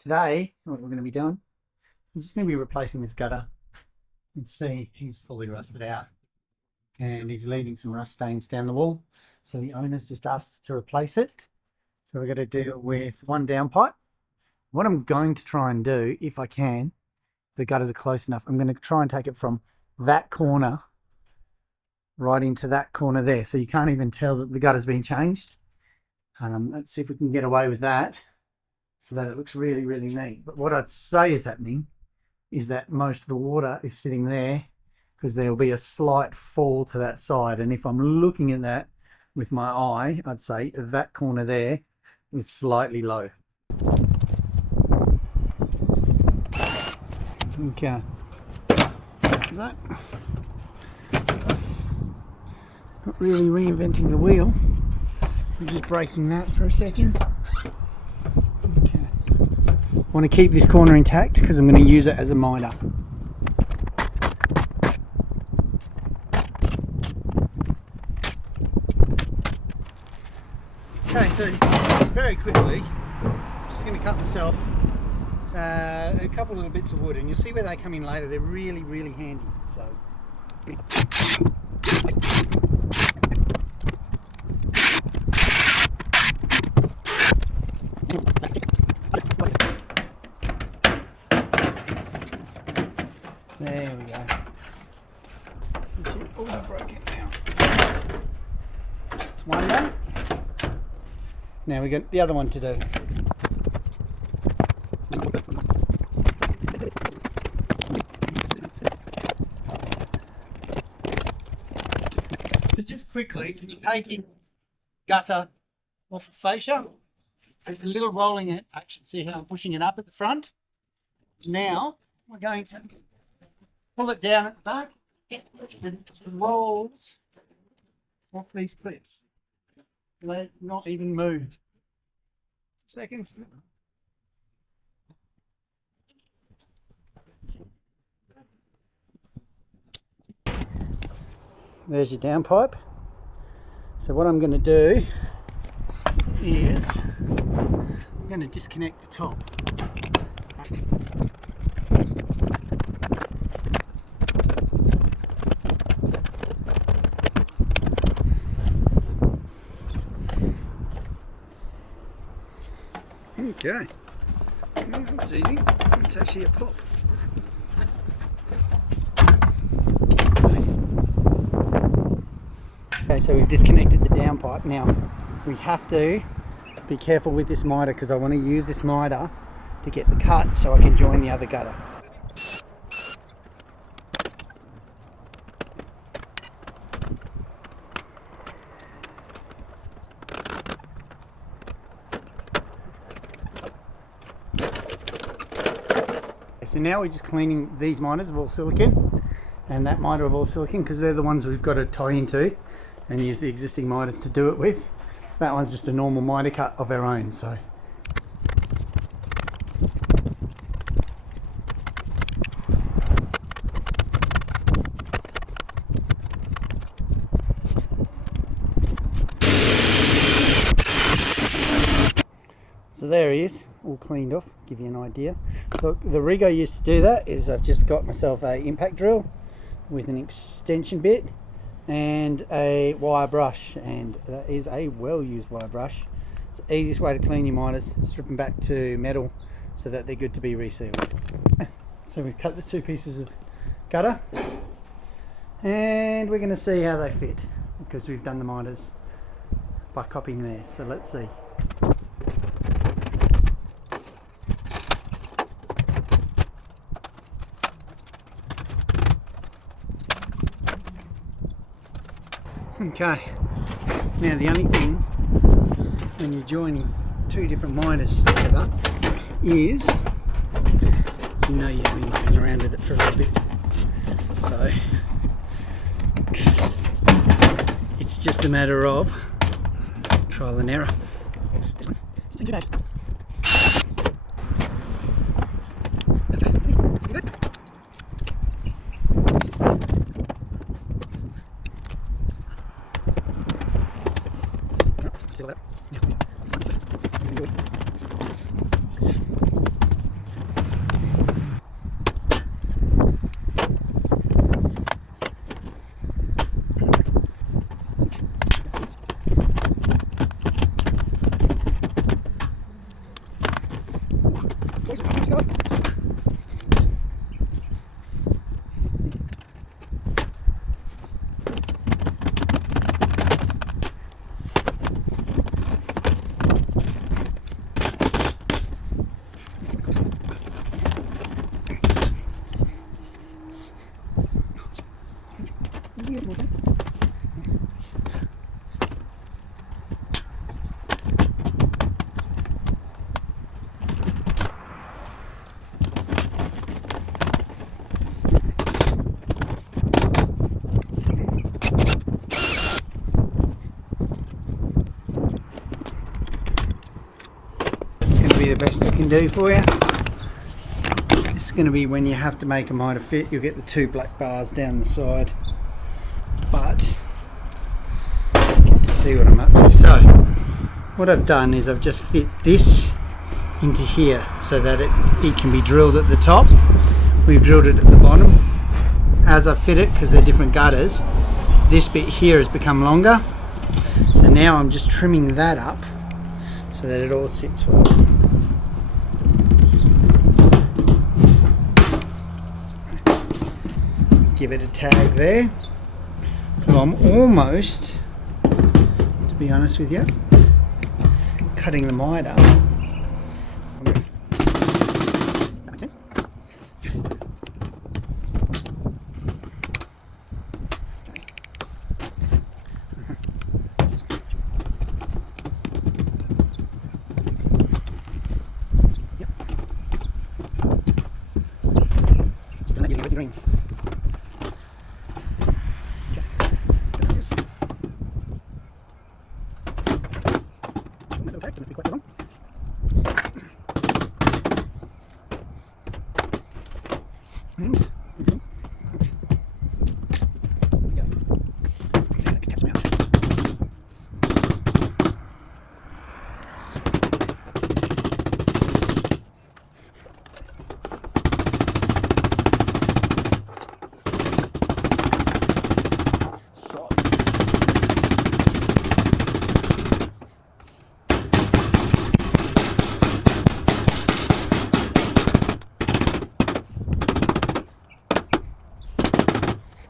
Today, what we're going to be doing, we're just going to be replacing this gutter. You can see he's fully rusted out and he's leaving some rust stains down the wall. So the owner's just asked us to replace it. So we're going to deal with one downpipe. What I'm going to try and do, if I can, if the gutters are close enough, I'm going to try and take it from that corner right into that corner there. So you can't even tell that the gutter's been changed. Let's see if we can get away with that, so that it looks really, really neat. But what I'd say is happening is that most of the water is sitting there because there'll be a slight fall to that side. And if I'm looking at that with my eye, I'd say that corner there is slightly low. Okay. Is that? It's not really reinventing the wheel. I'm just breaking that for a second. Okay. I want to keep this corner intact because I'm going to use it as a miter. Okay, so very quickly, I'm just going to cut myself a couple little bits of wood, and you'll see where they come in later. They're really, really handy. So. There we go. It should all be broken now. That's one done. Now we got the other one to do. So just quickly, can you take your gutter off the fascia? There's a little rolling action. See how I'm pushing it up at the front? Now we're going to pull it down at the back and the rolls off these clips. They're not even moved. Seconds. There's your downpipe. So what I'm going to do is I'm going to disconnect the top. Okay, that's easy. It's actually a pop. Nice. Okay, so we've disconnected the downpipe. Now we have to be careful with this miter because I want to use this miter to get the cut so I can join the other gutter. So now we're just cleaning these miters of all silicon and that miter of all silicon because they're the ones we've got to tie into and use the existing miters to do it with. That one's just a normal miter cut of our own. So there he is, all cleaned off, give you an idea. Look, the rig I used to do that is I've just got myself a impact drill with an extension bit and a wire brush, and that is a well-used wire brush. It's the easiest way to clean your miters, strip them back to metal so that they're good to be resealed. So we've cut the two pieces of gutter and we're going to see how they fit because we've done the miters by copying theirs. So let's see. Okay, now the only thing when you're joining two different miters together is, you know, you've been looking around with it for a little bit, so it's just a matter of trial and error. This one, it's too bad. Okay, it's good. See all that? Yeah. The best I can do for you. It's going to be when you have to make a miter fit, you'll get the 2 black bars down the side, but get to see what I'm up to. So what I've done is I've just fit this into here so that it can be drilled at the top. We've drilled it at the bottom. As I fit it, because they're different gutters, this bit here has become longer, so now I'm just trimming that up so that it all sits well. Give it a tag there. So I'm almost, to be honest with you, cutting the miter. That makes sense. Yep. Just don't let you leave it to greens.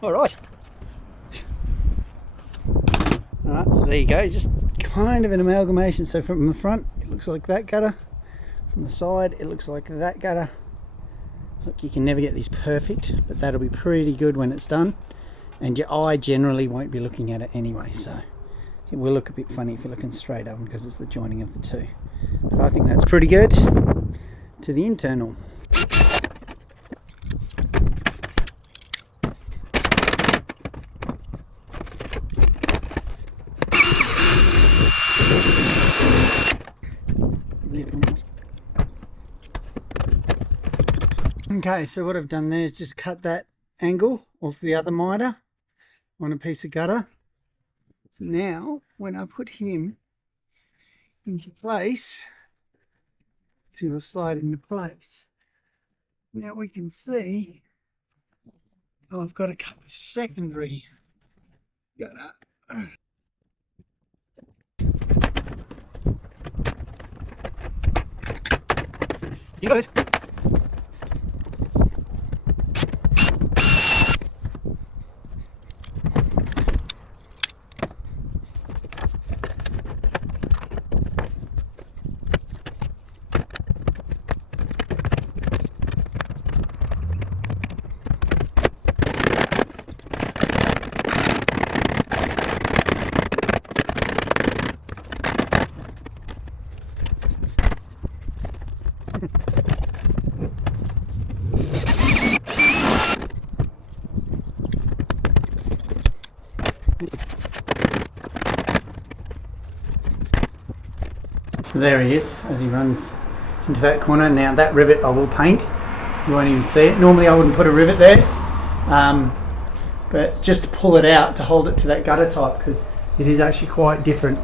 Alright, so there you go, just kind of an amalgamation. So from the front it looks like that gutter, from the side it looks like that gutter. Look, you can never get these perfect, but that'll be pretty good when it's done, and your eye generally won't be looking at it anyway, so it will look a bit funny if you're looking straight on because it's the joining of the two. But I think that's pretty good. To the internal. Okay, so what I've done there is just cut that angle off the other miter on a piece of gutter. So now, when I put him into place, see, we'll slide into place. Now we can see, oh, I've got to cut the secondary gutter. You guys. So there he is as he runs into that corner. Now that rivet I will paint, you won't even see it. Normally I wouldn't put a rivet there, but just to pull it out to hold it to that gutter type, because it is actually quite different.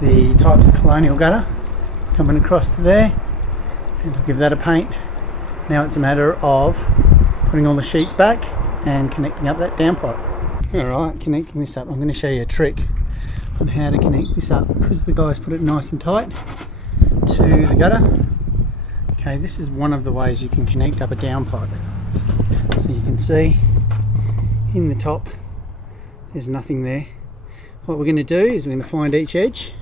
The types of colonial gutter coming across to there, and I'll give that a paint. Now it's a matter of putting all the sheets back and connecting up that downpipe. Alright, connecting this up, I'm going to show you a trick on how to connect this up, because the guys put it nice and tight to the gutter. Okay, this is one of the ways you can connect up a downpipe. So you can see in the top there's nothing there. What we're going to do is we're going to find each edge,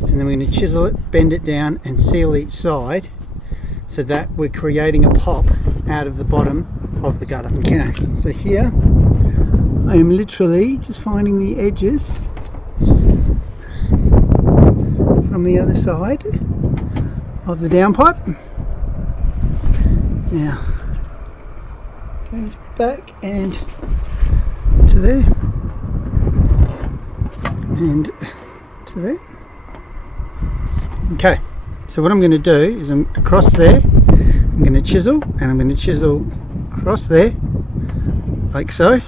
and then we're going to chisel it, bend it down and seal each side, so that we're creating a pop out of the bottom of the gutter. Okay, so here I am literally just finding the edges from the other side of the downpipe. Now goes back and to there and to there. Okay, so what I'm going to do is I'm across there, I'm going to chisel, and I'm going to chisel across there like so.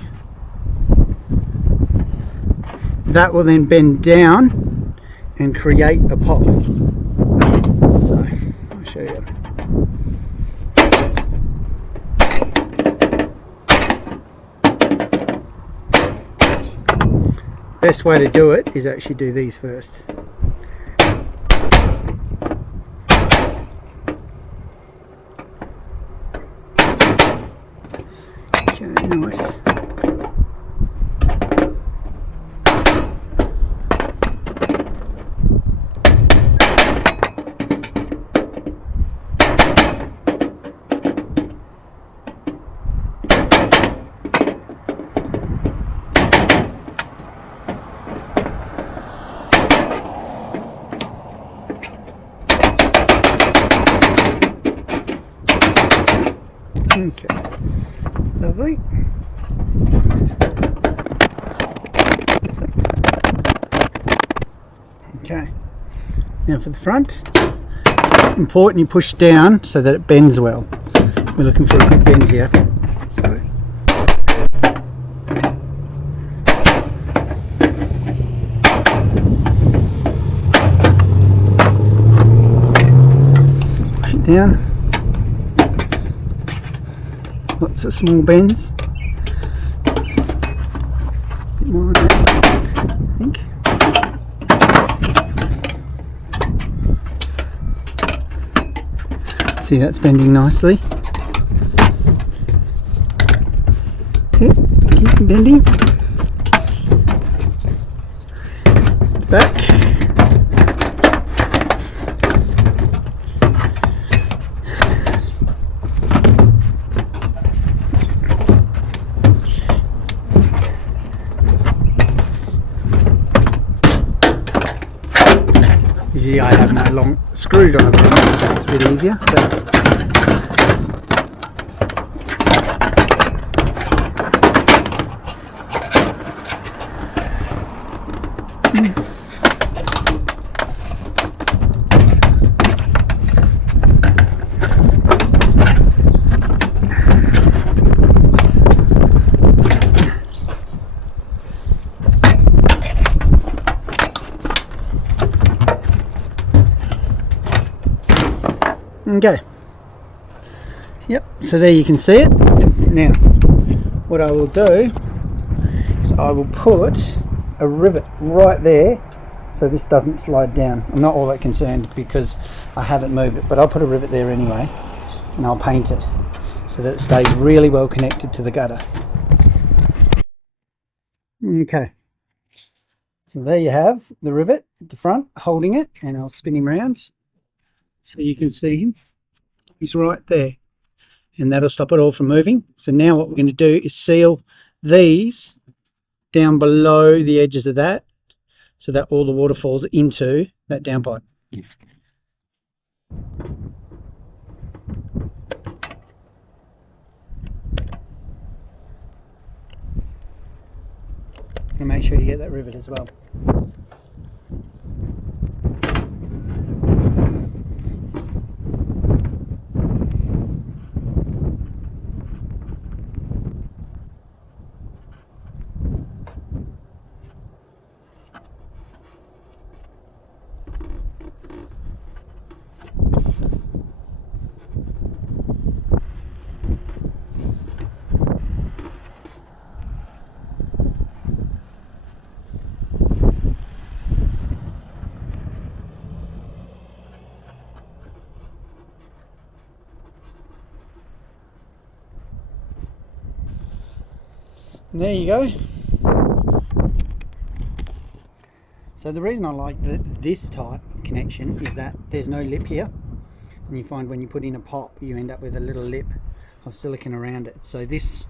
That will then bend down and create a pop. So I'll show you. Best way to do it is actually do these first. Okay, nice. Okay, lovely. Okay, now for the front, important you push down so that it bends well. We're looking for a good bend here. So push it down. Lots of small bends. A bit more on that, I think. See, that's bending nicely. See, keep bending. Back. Usually I have my long screwdriver on, so it's a bit easier. Okay, yep, so there you can see it. Now what I will do is I will put a rivet right there so this doesn't slide down. I'm not all that concerned because I haven't moved it, but I'll put a rivet there anyway, and I'll paint it so that it stays really well connected to the gutter. Okay, so there you have the rivet at the front holding it, and I'll spin him around so you can see him. He's right there, and that'll stop it all from moving. So now what we're going to do is seal these down below the edges of that so that all the water falls into that downpipe. And make sure you get that rivet as well. And there you go. So the reason I like this type of connection is that there's no lip here, and you find when you put in a pop you end up with a little lip of silicone around it. So this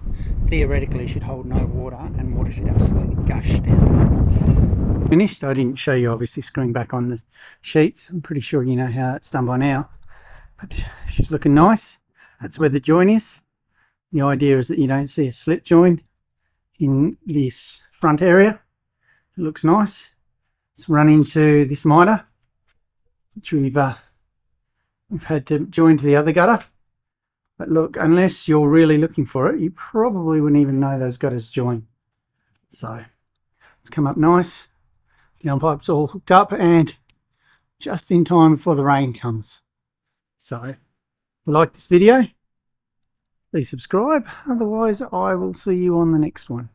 theoretically should hold no water, and water should absolutely gush down. Finished. I didn't show you obviously screwing back on the sheets. I'm pretty sure you know how it's done by now, but she's looking nice. That's where the join is. The idea is that you don't see a slip join in this front area. It looks nice. Let's run into this miter, which we've had to join to the other gutter. But look, unless you're really looking for it, you probably wouldn't even know those gutters join. So it's come up nice. Downpipes all hooked up and just in time before the rain comes. So if you like this video, please subscribe. Otherwise, I will see you on the next one.